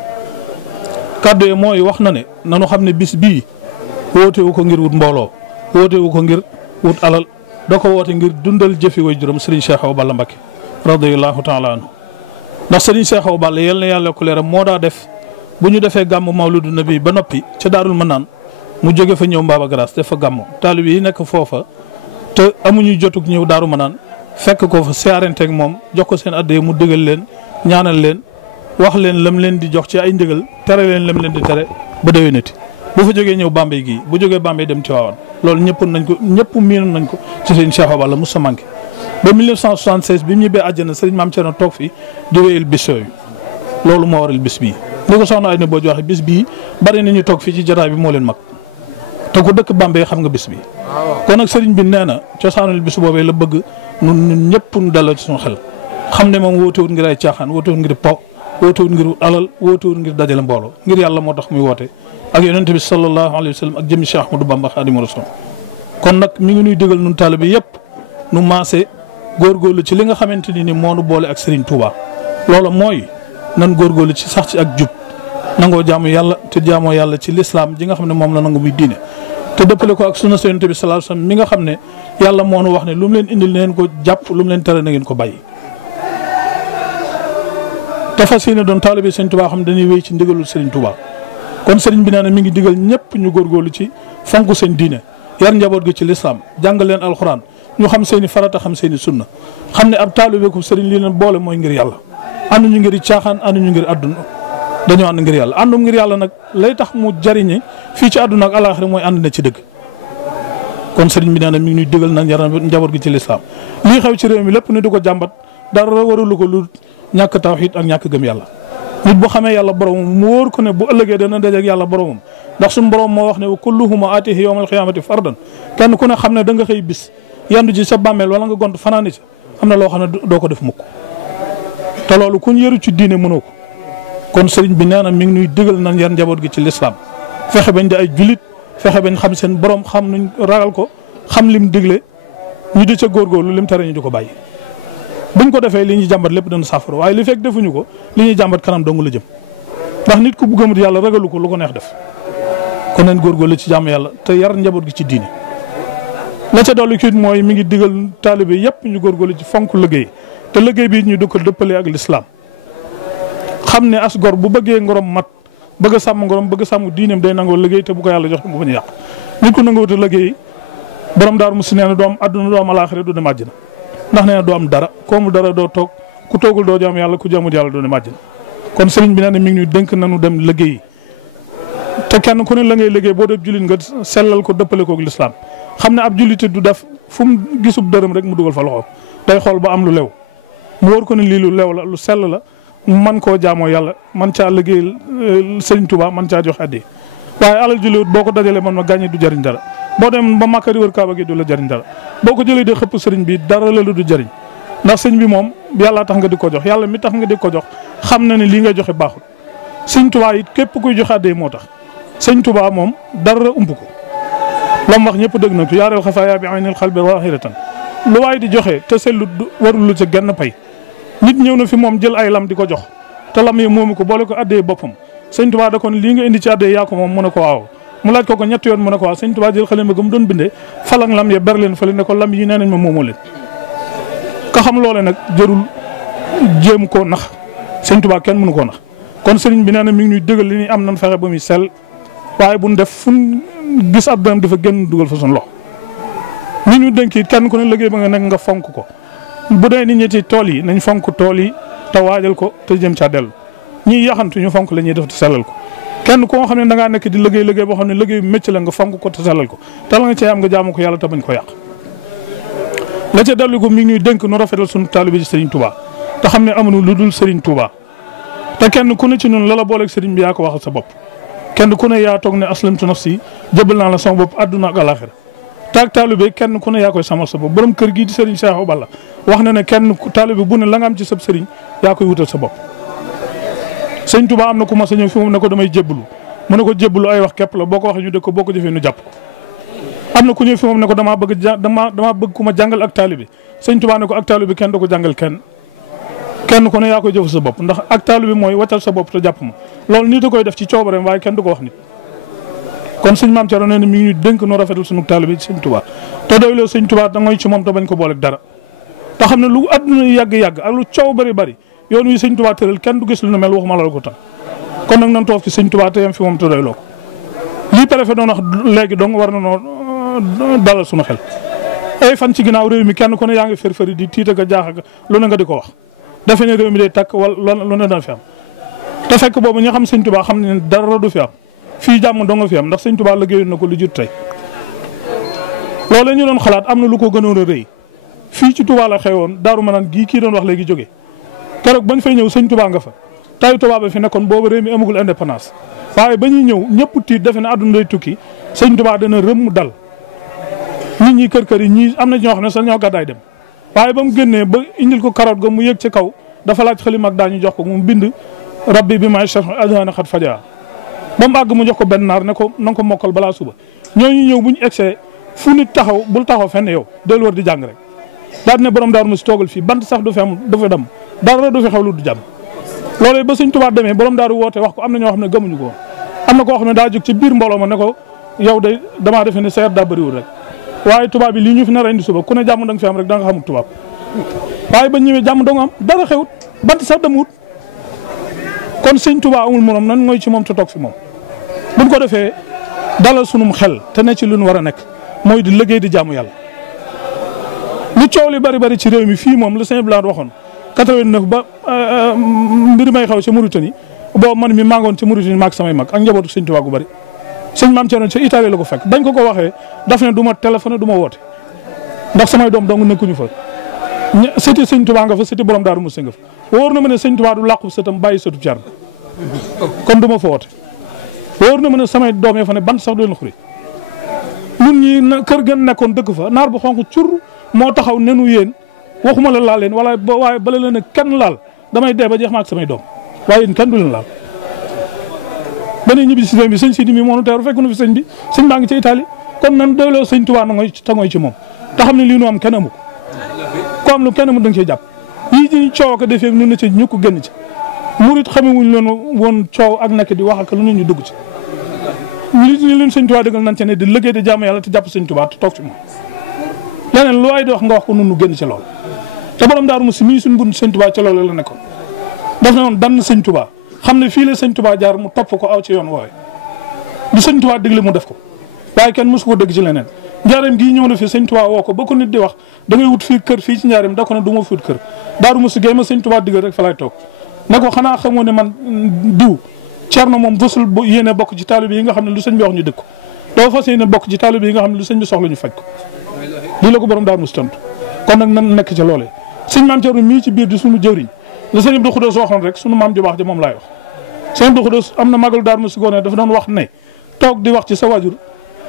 kàddu yi mooy wax na ne nanu xam ne bis bii wootewu ko ngir wut mbooloo wootewu ko ngir wut alal da ko woote ngir dundal jëfi way juróom sëriñ Cheikh Awa Balla Mbacké radiyallahu taala anhu ndax sëriñ Cheikh Awa Balla yal na yàlla ko leeram moo daa def bu ñu defee gàmm mawludu nabi ba noppi ca daarul manaan mu jóge fa ñëw Mbaba Garaas def fa gàmm taalib yi nekk foofa te amuñu jotug ñëw daaru manaan fekk ko fa siyaarenteeg moom jox ko seen addee mu dëgal leen ñaanal leen wax leen lam leen di jox ci ay ndigal tere leen lam leen di tere ba déwénati bu fa jógee ñëw Bambey gii bu jógee Bambey dem Tivaouane loolu ñëpp nañ ko ñëpp miin nañ ko ci sëriñ Cheikh Awa Balla musa manqué ba 1976 bi mu ñibbee àjjana sëriñ Mame Thierno toog fi di wéyal bis yooyu loolu moo waral bis bii li ko soxna ay ne boo waxee bis bii bari nañu toog fii ci jotaay bi moo leen mag te ku dëkk Bambey xam nga bis bi kon nag sëriñ bi nee na cosaanul bis boobee la bëgg ñun ñëpp ñu delloo ci suñu xel xam ne moom wootewut ngir ay caaxaan wootewut ngir po wootewut ngir alal wootewut ngir dajale mbooloo ngir yàlla moo tax muy woote ak yonent bi sallallahu alayhi wa sallam ak jëmmi Cheikh Ahmadou Bamba Khadimu Rasul kon nag mi ngi nuy digal nun taalibe yëpp nu maase góorgóorlu ci li nga xamante ni moo nu boole ak Serigne Touba loola mooy nan góorgóorlu ci sax ci ak jub nangoo jaamu yàlla te jaamoo yàlla ci lislaam ji nga xam ne moom la nangu muy diine te dëppale ko ak sunna yonent bi sallallahu alayhi wa sallam mi nga xam ne yàlla moo nu wax ne lu mu leen indil na ngeen ko jàpp lu mu leen tere na ngeen ko bàyyi. te fas yéene doon taalibe Serigne Touba xam ne dañuy wéy ci ndigalul Serigne Touba kon Serigne bi nee na mi ngi digal ñëpp ñu góorgóorlu ci fonk seen diine yar njaboot gi ci lislaam jàngal leen alxuraan ñu xam seen i farata xam seen i sunna xam ne ab taalibe ko Serigne li leen boole mooy ngir yàlla ànduñu ngir caaxaan ànduñu ngir àdduna dañoo ànd ngir yàlla àndum ngir yàlla nag lay tax mu jariñe fii ci àdduna ak alaaxira mooy ànd na ci dëgg kon Serigne bi nee na mi ngi ñuy digal nañ yar njaboot gi ci lislaam lii xew ci réew mi lépp ni di ko jàmbat dara waralu ko lu ñàkk tawxiid ak ñàkk gëm yàlla nit bu xamee yàlla boromam mu wóor ko ne bu ëllëgee dana daje ak yàlla boromam ndax suñu borom moo wax ne wa kulluhuma aatihi yawmal qiyaamati fardan kenn ku ne xam ne da nga xëy bis yandu ji sa bàmmeel wala nga gont fanaani sa am na loo xam ne doo ko def mukk te loolu kuñ yëru ci diine mënoo ko kon sëriñ bi nee na mi ngi nuy digal nañ yar njaboot gi ci lislaam fexe bañ di ay julit fexe bañ xam seen borom xam nuñ ragal ko xam lim digle ñu di ca góorgóorlu lim tere ñu di ko bàyyi buñ ko defee li ñuy jàmbat lépp dana saafara waaye li fekk defuñu ko li ñuy jàmbat kanam dong la jëm ndax nit ku gëmut yàlla ragalu ko lu ko neex def kon nañ góorgóorlu ci jàmm yàlla te yar njaboot gi ci diine la ca dolli kit mooy mi ngi digal taalibe yëpp ñu góorgóorlu ci fonk liggéey te liggéey bi ñu du ko dëppale ak lislaam xam ne as gor bu bëggee ngorom mat bëgg a sàmm ngorom bëgg a sàmm diineem day nangoo liggéey te bu ko yàlla jox mu bañ a yàq nit ku nangoo te liggéey borom daaru musi nee na doo am adduna doo am alaaxira du dem àjjana ndax nee na doo am dara koomu dara doo toog ku toogul doo jaam yàlla ku jaamul yàlla doo dem àjjana kon sëriñ bi nee na mi ngi ñuy dénk nañu dem liggéey te kenn ku ne la ngay liggéey boo def jullit nga sellal ko dëppale koog lislaam xam ne ab jullite du def fu mu gisub dërëm rek mu dugal fa loxo day xool ba am lu lew mu wóor ko ne lii lu lew la lu sell la mu man koo jaamoo yàlla man caa liggéey sëriñ Touba man caa jox addi waaye alal jullit boo ko dajalee man ma gàññi du jëriñ dara boo dem ba Makka di wër Kaaba gi du la jëriñ dara boo ko jëlee de xëpp sëriñ bi dara la lu du jëriñ ndax sëñ bi moom yàlla tax nga di ko jox yàlla mi tax nga di ko jox xam na ne lii nga joxe baaxul sëñ Touba it képp kuy joxe addi moo tax sëñ Touba moom dara ump ko lam wax ñëpp dégg na ko yaareel xafaaya bi aynil xalbi waahiratan lu waay di joxe te sellu warul lu ca genn pay nit ñëw na fi moom jël ay lam di ko jox te lam yi moomu ko boole ko addee boppam sëñ Touba da kon lii nga indi ci addee yaa ko moom mu ne ko waaw mu laaj ko ñetti yoon mu ne ko waaw sëñ Touba jël xalima ga mu doon bindee falang lam ya ber leen fële ne ko lam yi nee nañ ma moomoo leen ka xam loole nag jërul jéem koo nax sëñ Touba kenn mënu koo nax kon sëriñ bi nee na mi ngi ñuy dëggal li ñuy am nan fexe ba muy sell waaye buñ def fuñ gis ab dërëm dafa génn dugal fa suñ loxo ni ñu dénk it kenn ku ne liggéey ba nga nekk nga fonk ko bu dee nit ñi ci tool yi nañ fonk tool yi te waajal ko te jëm caa dellu ñiy yaxantu ñu fonk la ñuy def te sellal ko kenn koo xam ne da ngaa nekk di liggéey boo xam ne liggéey bu métti la nga fonk ko te sellal ko te la nga cee am nga jaamu ko yàlla te bañ ko yàq la ca dellu ko mi ngi ñuy dénk nu rafetal suñu taalibe ci Serigne Touba te xam ne amuñu lu dul Serigne Touba te kenn ku ne ci ñun la la booleeg Serigne bi yaa ko waxal sa bopp kenn ku ne yaa toog ne aslamtu nafsi jëbal naa la sama bopp àdduna ak àlaaxira taag taalibe kenn ku ne yaa koy samal sa bopp borom kër gii di Serigne Cheikh Balla wax na ne kenn taalibe bu ne la nga am ci sab Serigne yaa koy wutal sa bopp. Sëñ Touba am na ku ma sa ñëw fi moom ne ko damay jébbalu mu ne ko jébbalu ay wax képp la boo ko waxee ñu dégg ko boo ko jëfee ñu jàpp ko. am na ku ñëw fi moom ne ko damaa bëgg ku ma jàngal ak taalibe Sëñ Touba ne ko ak taalibe kenn du ko jàngal kenn ku ne yaa koy jëf sa bopp ndax ak taalibe mooy wàccal sa bopp te jàpp ma loolu nit a koy def ci coobareem waaye kenn du ko wax nit kon sëñ Maam Thierno nee na mi ngi ñu dénk noo rafetal sunu taalibe ci sëñ Touba te doyloo sëñ Touba da ngoy ci moom te bañ ko booleeg dara te xam ne lu adduna yàgg-yàgg ak lu coow bëri yoon wi sëñ Touba tëral kenn du gis lu ne mel waxuma la ko tam kon nag nan toog ci sëñ Touba te yem fi moom te doyloo ko lii préfet doon wax léegi dong war na noo dalal sunu xel ay fan ci ginnaaw réew mi kenn ku ne yaa ngi fër-fëri di tiita ga jaax lu ne nga di ko wax defe ne réew mi day takk wala lu ne dana fi am te fekk boobu ñi xam sëñ Touba xam ne dara du fi am fii jàmm doo nga fi am ndax sëñ Touba liggéeyoon na ko lu jut tey loolu ñu doon xalaat am na lu ko gënoon a rëy fii ci Touba la xewoon Daaru Manaan gii kii doon wax léegi jóge keroog bañ fay ñëw sëñ Touba nga fa tayu Touba ba fi nekkoon boobu réew mi amagul indépendance waaye ba ñuy ñëw ñëpp tiit defe ne àdduna day tukki sëñ Touba dana rëm dal nit ñi kër yi ñii am na ñoo xam ne sax ñoo gàddaay dem waaye ba mu génnee ba indil ko carotte ga mu yëg ci kaw dafa laaj xalima ak daañu jox ko mu bind rabbi bi may chef adana xat faja ba mu àgg mu jox ko benn naar ne ko na nga ko mokkal balaa suba ñooñu ñëw bu ñu egsee fu nit taxaw bul taxaw fenn yow del war di jàng rek daal ne borom daaru mu si toogal fii bant sax du fi am du fi dem dara du fi xew lu du jàmm loolee ba sëñ Tuubaa demee borom daaru woote wax ko am na ñoo xam ne gëmuñu ko am na koo xam ne daa jóg ci biir mbooloo ma ne ko yow de damaa defe ne seet daa bëriwul rek waaye tubaab bi lii ñu fi nar a indi suba ku ne jàmm da nga fi am rek da nga xamul tubaab waaye ba ñëwee jàmm dong am dara xewut bant sax demut kon sëñ Tuubaa amul morom nan mooy ci moom te toog fi moom buñ ko defee dalal sunum xel te ne ci lu ñu war a nekk mooy di liggéey di jaamu yàlla lu coow li bari ci réew mi fii moom la sëñ Blanc waxoon 89 ba mbir may xaw ca Mauritanie boobu man mi maa ngoon ca Mauritanie maag samay mag ak njabootu sëñ Tuubaa gu bari sëñ Maam Thierno ca Italie la ko fekk dañ ko waxee daf ne du ma téléphoné du ma woote ndax samay doom dong nekkuñu fa sëti sëñ Tuubaa nga fa sëti borom daaru Musse nga fa wóor na ma ne sëñ Tuubaa du làqu sëtam bàyyi sëtu Thierno kon du ma fa woote wóor na ma ne samay doom yi fa ne ban sax du leen xuri ñun ñi kër gën nekkoon dëkk fa naar bu xonq cur moo taxaw nenu yéen waxuma la laal leen waaye bala leen a kenn laal damay dee ba jeex ma ak samay doom waaye yéen kenn du leen laal ba ne ñibbi si sëñ bi sëñ Sidi mi moo nu teeru fekk nu fi sëñ bi sëñ baa ngi ci Italie kon nan doyloo sëñ Tuubaa na tangooy ci moom te xam ne lii nu am kenn amu ko am lu kenn mu da nga cee jàpp yii ñuy coow ko defee nu ne ci ñu ko génn ci murit xamewuñ leen woon coow ak nekk di wax ak lu nit ñu dugg ci ñu leen sëñ Tuubaa dëggal nan ci ne di liggéey di jaamu yàlla te jàpp sëñ Tuubaa te toog ci moom leneen lu waay di wax nga wax ko nun nu génn ci lool te borom daaru Musse mii suñu bunt sëñ Tuubaa ci loolu la nekkoon daf ne woon dann sëñ Tuubaa xam ne fii la sëñ Tuubaa jaar mu topp ko aw ci yoon woowe du sëñ Tuubaa digle mu def ko waaye kenn mosu ko dégg ci leneen njaareem gii ñëw na fi sëñ Tuubaa woo ko ba ko nit di wax da ngay wut fii kër fii ci njaareem da ko ne du ma fi wut kër daaru Musse gay ma sëñ Tuubaa digal rek fa lay toog ne ko xanaa xamoo ne man diw Cerno moom fasul yéene bokk ci taalibe yi nga xam ne lu sëñ bi wax ñu dëkk ko doo fas yéene bokk ci taalibe yi nga xam ne lu sëñ bi soxla ñu faj ko lii la ko borom Daaru Musti tontu kon nag nan nekk ca loolee sëñ maam Cerno mii ci biir di suñu jëwriñ la sëñ Abdou Khoudoss waxoon rek suñu maam ju baax ja moom laay wax sëñ Abdou Khoudoss am na magalu Daaru Musti goone dafa doon wax ne toog di wax ci sa waajur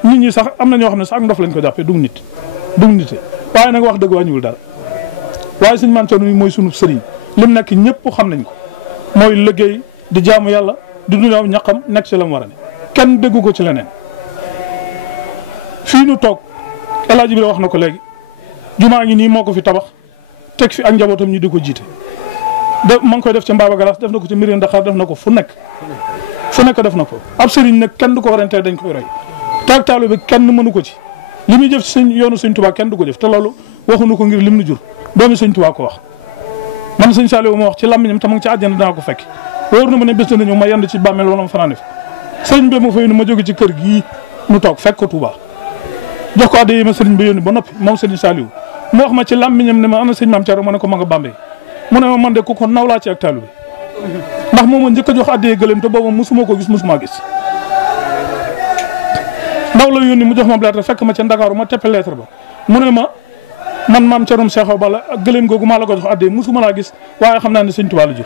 nit ñi sax am na ñoo xam ne sax ak ndof lañ ko jàppee dug nit dug nite waaye nag wax dëgg wàññiwul dara waaye sëñ maam Cerno mi mooy sunu sëriñ lim nekk ñëpp xam nañ ko mooy liggéey di jaamu yàlla di dundaaw ñaqam nekk ci la mu war a ne kenn déggu ko ci leneen fii nu toog El Hadj bi wax na ko léegi jumaa ngi nii moo ko fi tabax teg fi ak njabootam ñu di ko jiite ma ngi koy def ca Mbaba Galaas def na ko ci Mérina Dakhar def na ko fu nekk def na ko ab sëriñ nag kenn du ko warantee dañ koy roy taag taalu bi kenn mënu ko ci li muy jëf ci sëñ yoonu sëñ Tuubaa kenn du ko def te loolu waxuñu ko ngir lim nu jur doomi sëñ Tuubaa ko wax man sëñ Saliou ma wax ci làmmiñam te ma ngi ci àjjana danaa ko fekk wóor na ma ne bés na ñëw ma yend ci bàmmeel wala ma fanaan fa sëriñ bi ma fa yónni ma jóge ci kër gii nu toog fekk ko Touba jox ko addiya ma sëriñ bi yónni ba noppi moom sëriñ Saliou mu wax ma ci làmmiñam ne ma ana sëñ Maam Cerno ma ne ko ma nga Bambey mu ne ma man de ku ko nawlaa ci ak taalu bi ndax moom ma njëkk a jox addiya gëléem te boobu musuma ko gis musuma gis ndaw la yónni mu jox ma lettre fekk ma ca Ndakaaru ma teppe lettre ba mu ne ma man Maam Cerno Cheikh Awa Balla ak gëléem googu maa la ko jox addiya musuma laa gis waaye xam naa ne sëñ Tuubaa la jur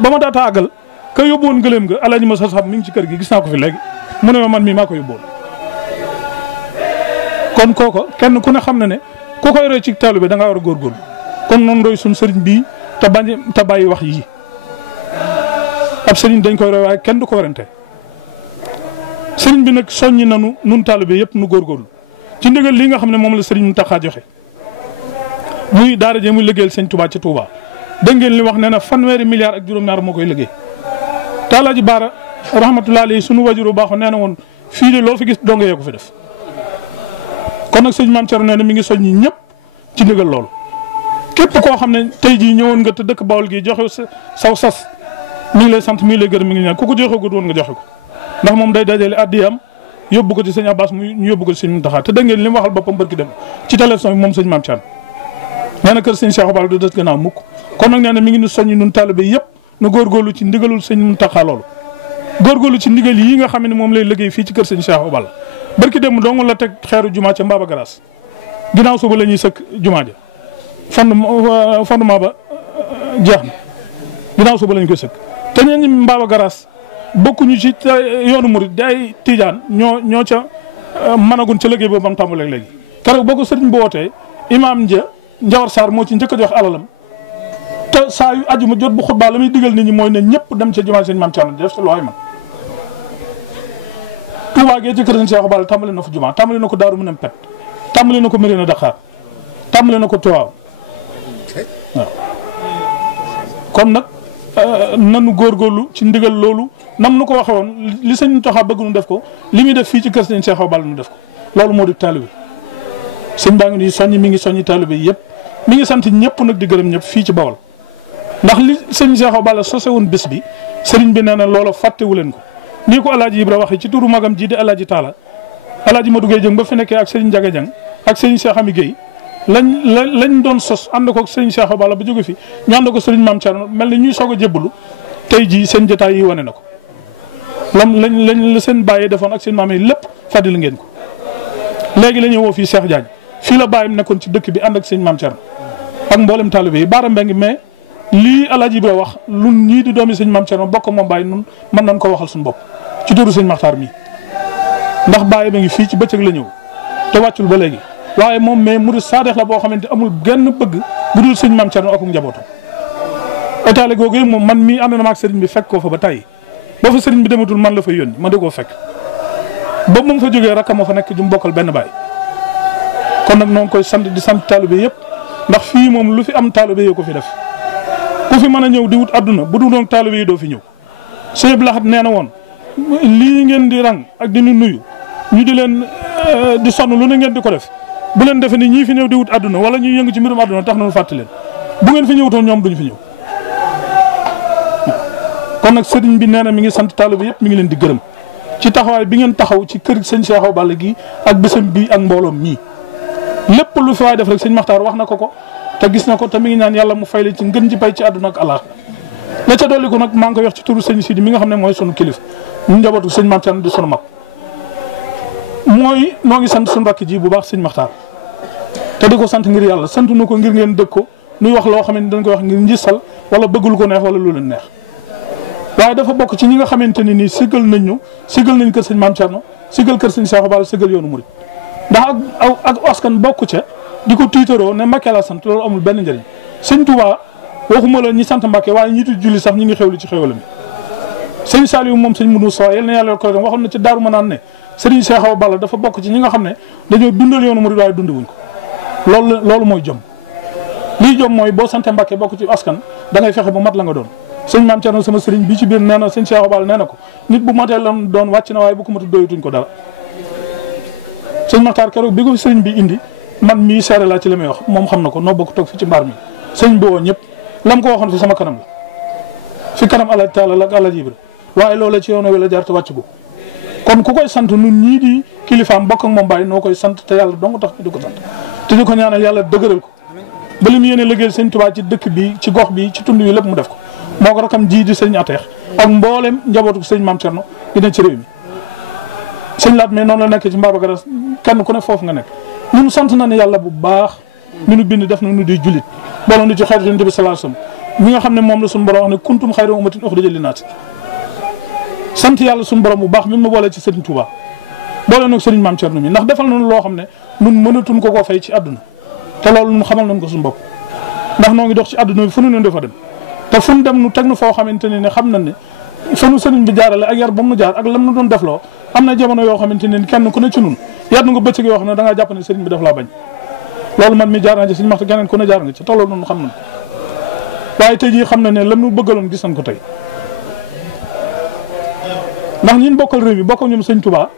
ba ma daata àggal ka yóbbu woon gëléem ga alaaji ma sa sab mi ngi ci kër gi gis naa ko fi léegi mu ne ma man mii maa ko yóbbu kon kooko kenn ku ne xam na ne ku koy roy ci taalibe da ngaa war a góorgóorlu kon noonu roy suñ sëriñ bii te bàyyi wax yii ab sëriñ dañ koy roy waaye kenn du ko warante sëriñ bi nag soññi nanu nun taalibe yëpp nu góorgóorlu ci ndigal li nga xam ne moom la sëriñ Mountakha joxe muy daara je muy liggéeyal sëñ Touba ci Touba dégg ngeen li wax nee na fanweeri milliards ak juróom-ñaar moo koy liggéey te Alaaji Baara rahmatullahi alayhi sunu wajuru baaxoon nee na woon fii de loo fi gis donga yee ko fi def kon nag sëñ Maam Cerno nee na mi ngi soññi ñëpp ci ndigal loolu képp koo xam ne tey jii ñëwoon nga te dëkk Bawol gi joxe saw sas mi ngi lay sant mi ngi lay gërëm mi ngi ñaan ku ko joxe gud woon nga joxe ko ndax moom day dajale addiyam yóbbu ko ci sëñ Abbas mu ñu yóbbu ko ci sëñ Muntaxa te dégg ngeen li mu waxal boppam barki dem ci télévision bi moom sëñ Maam Cerno nee na kër sëñ Cheikh Awa Balla du des gannaaw mukk kon nag nee na mi ngi nu soññi nun taalibe yëpp nu góorgóorlu ci ndigalul sëñ Muntaxa loolu góorgóorlu ci ndigal yi nga xam ne moom lay liggéey fii ci kër sëñ Cheikh Awa Balla barki dem dong la teg xeeru jumaa ca Mbaba Galaas ginnaaw suba la ñuy sëkk jumaa ja fondement ba jeex na ginnaaw suba la ñu koy sëkk te ñooñu Mbaba Galaas bokkuñu ci yoonu murid di ay tijaan ñoo ca mënagun ca liggéey boobu ba mu tàmbalee léegi keroog boo ko sëriñ bu wootee imaam Njawar Sarr moo ci njëkk a jox alalam te saa yu aju ma jot bu xutbaa la muy digal nit ñi mooy ne ñëpp dem ca jumaa sëñ Maam Cerno def ci looy man Touba gee ci kër sëñ Cheikh Awa Balla tàmbali na fa jumaa tàmbali na ko Daaru Minam Pet tàmbali na ko Mérina Dakhar tàmbali na ko Tiwaawan waaw kon nag nanu góorgóorlu ci ndigal loolu nam nu ko waxe woon li sëñ Taxa bëgg nu def ko li muy def fii ci kër sëñ Cheikh Awa Balla nu def ko loolu moo di taalibe sëñ baa ngi nii soññi mi ngi soññi taalibe yëpp mi ngi sant ñëpp nag di gërëm ñëpp fii ci Bawol ndax li sëñ Cheikh Awa Balla sose woon bés bi sëriñ bi nee na loola fàttewu leen ko nii ko alaaji Ibra waxee ci turu magam ji di alaaji Taala alaaji Madou Gueye Jëng ba fi nekkee ak sëriñ Njaga Jang ak sëriñ Cheikh Ami Gueye lañ doon sos ànd ko sëriñ Cheikh Awa Balla ba jóge fi ñu ànd ko sëriñ Maam Cerno mel ni ñuy soog a jébbalu tey jii seen jotaay yi wane na ko lañ la seen bàyyi defoon ak seen maam yi lépp fàttali ngeen ko léegi la ñuy woo fii Cheikh Diagne fii la bàyyam nekkoon ci dëkk bi ànd ak sëñ Maam Cerno ak mboolem taalibe yi Baara Mbeng mais lii alaaji Ibra wax lu ñii di doomi sëñ Maam Cerno bokk moom bàyyi nun mën nañ ko waxal suñu bopp ci turu sëñ Maxtaar mi ndax bàyyi ba ngi fii ci bëccëg la ñëw te wàccul ba léegi waaye moom mais murid saadex la boo xamante amul genn bëgg bu dul sëñ Maam Cerno ak njabootam état googu moom man mii ànd na ma ak sëriñ bi fekk ko fa ba tey boo fa sëriñ bi dematul man la fay yónni ma di koo fekk ba mu fa jógee rakka ma fa nekk ju mu bokkal benn baay kon nag noo ngi koy sant di sant taalibe yëpp ndax fii moom lu fi am taalibe yi ko fi def ku fi mën a ñëw di wut adduna bu dul doon taalibe yi doo fi ñëw sëñ Laxat nee na woon lii ngeen di rang ak di nu nuyu ñu di leen di sonn lu ne ngeen di ko def bu leen defee ni ñii fi ñëw di wut adduna wala ñuy yëngu ci mbirum adduna tax na ñu fàtte leen bu ngeen fi ñëwutoon ñoom duñu fi ñëw kon nag sëriñ bi nee na mi ngi sant taalibe yëpp mi ngi leen di gërëm ci taxawaay bi ngeen taxaw ci kër sëñ Cheikh Awa Balla gi ak bésam bii ak mbooloom mii lépp lu fi waay def rek sëñ Maxtaar wax na ko te gis na ko te mi ngi ñaan yàlla mu fay leen ci ngën ji bay ci àdduna ak Allah la ca dolli ko nag maa ngi koy wax ci turu sëñ Sidi mi nga xam ne mooy sunu kilifa ñu njabootu sëñ Mame Thierno di sunu mag mooy noo ngi sant sunu rakk ji bu baax sëñ Maxtaar te di ko sant ngir yàlla sant nu ko ngir ngeen dëgg ko nuy wax loo xam ne dañ koy wax ngir njissal wala bëggul ko neex wala lu leen neex waaye dafa bokk ci ñi nga xamante ne nii sigal nañ ñu sigal nañ kër sëñ Mame Thierno sigal kër sëñ Cheikh Balla sigal yoonu murid ndax ak askan bokk ca di ko tiitaroo ne Mbàkke la sant loolu amul benn njëriñ sëñ Touba waxuma la ñi sant Mbàkke waaye ñi tudd julli sax ñi ngi xewli ci xewlam sëñ Saliou moom sëñ Moudou Sow yal na yàlla ko waxoon na ci Daaru Manaan ne sëriñ Cheikh Balla dafa bokk ci ñi nga xam ne dañoo dundal yoonu murid waaye dund wuñ ko loolu mooy jom lii jom mooy boo sante Mbàkke bokk ci askan da ngay fexe bu mat la nga doon sëñ Mame Thierno sama sëriñ bi ci biir nee na sëñ Cheikh Balla nee na ko nit bu matee la doon wàcc na waaye bu ko matu doyutuñ ko dara sëñ Maxtaar keroog bi ko sëriñ bi indi man mii seere laa ci li may wax moom xam na ko noo bokk toog fi ci mbaar mi sëñ bi woo ñëpp lam ko waxoon fi sama kanam la fi kanam Alaaji Taala ak Alaaji Ibra waaye loola ci yoon wi la jaar te wàcc ko kon ku koy sant nun ñii di kilifaam bokk ak moom bàyyi noo koy sant te yàlla dong tax ñu di ko sant te di ko ñaanal yàlla dëgëral ko ba li mu yéene liggéeyal sëñ Tuubaa ci dëkk bi ci gox bi ci tund wi lépp mu def ko moo ko rakam ji di sëñ Ateex ak mboolem njabootu sëñ Mame Thierno gi ne ci réew mi sëñ Laat mais noonu la nekk ci Mbaba Garas kenn ku ne foofu nga nekk ñun sant na ne yàlla bu baax mi nu bind def na nu di jullit boole nu ci xeetu Yonent bi sallallahu alayhi wasallam mi nga xam ne moom la suñu borom wax ne kuntum xayra ummatin uxrijat linnaas sant yàlla suñu borom bu baax bi mu boole ci sëriñ Touba boole nag sëriñ Mame Thierno mi ndax defal nañu loo xam ne nun mënatuñ ko koo fay ci àdduna te loolu nun xamal nañ ko suñu bopp ndax noo ngi dox ci àdduna bi fu nu ne dafa dem te fu nu dem nu teg nu foo xamante ne xam nañ ne fa nu sëriñ bi jaarale ak yar ba mu jaar ak lam nu doon defloo am na jamono yoo xamante ne kenn ku ne ci nun yar na nga bëccëg yoo xam ne da ngaa jàpp ne sëriñ bi daf laa bañ loolu man mi jaar naa ci suñu maxtu geneen ku ne jaar nga ci te loolu noonu xam nañ ko waaye tey jii xam na ne lam nu bëggaloon gis nañ ko tey ndax ñun bokkal réew mi bokkal ñoom sëñ Touba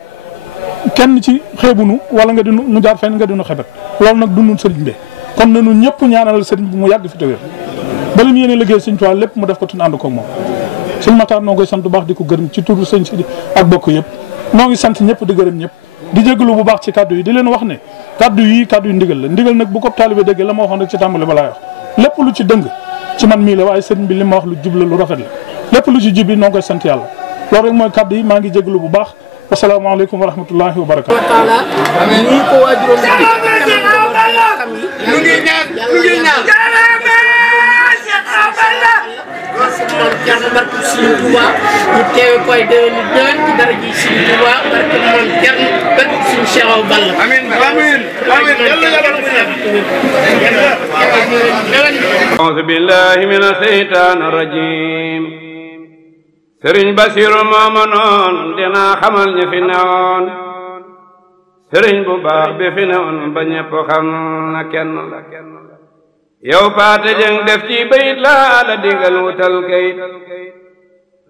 kenn ci xeebunu wala nga di nu jaar fenn nga di nu xebet loolu nag dundu sëriñ bi kon nanu ñëpp ñaanal sëriñ bi mu yàgg fi te wér ba li mu yéene liggéey sëñ Touba lépp mu def ko tun ànd koog moom sëñ Matar noo koy sant bu baax di ko gërëm ci turu sëñ Sidi ak bokk yëpp noo ngi sant ñëpp di gërëm ñëpp di jégalu bu baax ci kaddu yi di leen wax ne kaddu yi kaddu yi ndigal la ndigal nag bu ko taalibe déggee la ma waxoon rek ci tàmbali ba laay wax lépp lu ci dëng ci man mii la waaye sëriñ bi li ma wax lu jub la lu rafet la lépp lu ci jub yi noo koy sant yàlla loolu rek mooy kaddu yi maa ngi jégalu bu baax wasalaamaaleykum wa rahmatullahi wa barakaatu. ñii ko waajuroon di ñu ngi ñaan Mame Thierno barke Sëriñ Touba ñu teewe koy déwén ni déwén ci dara ji Sëriñ Touba barke Mame Thierno barke Sëriñ Cheikh Balla amiin amiin amiin a'uuzu billahi mina shaytaani rajiim Sëriñ Basiru mooma noon dinaa xamal ñi fi newoon sëriñ bu baax bi fi newoon ba ñëpp xam na kenn la yow paate jëng def ci bayit laa la digal wutal kayit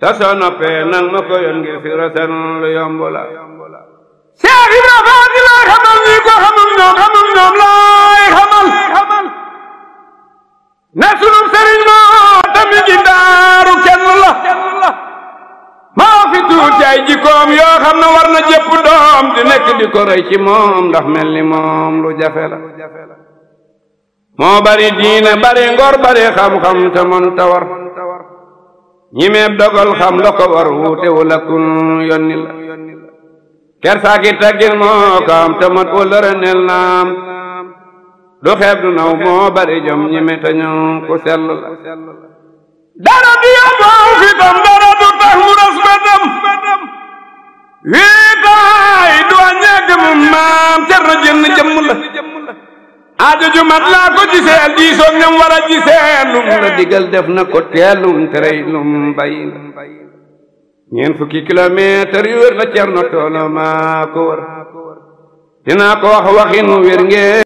ta soo noppee nang ma ko yoon ngir fi rasen lu yomb la Seex Ibra Faati laa xamal ñi ko xamul ñoom laay xamal na sunu sëriñ moo tamit ci daaru kenn la maa fi tuuti ay jikkoom yoo xam ne war na jëpp doom di nekk di ko roy ci moom ndax mel ni moom lu jafe la moo bari diine bari ngor bari xam-xam te mënu ta war ñi meeb dogal xam la ko war wuute wu la kun yonni la kersaaki taggil moo ko am te mat wala renel naam du xeeb du naw moo bari jom ñi me te ñëw ku sell la dara du yomb fi tam dara du tax mu ras bedam wiitaay du wàññeek mu maam Cerno jënn jëmm la aajo ju mat laa ko giseel diisoog ñam war a giseel lum la digal def na ko teelum terey lum bayi la ñeent fukki kilomètre yu wér la Cerno toolo maa ko wër dinaa ko wax waxin wér ngeen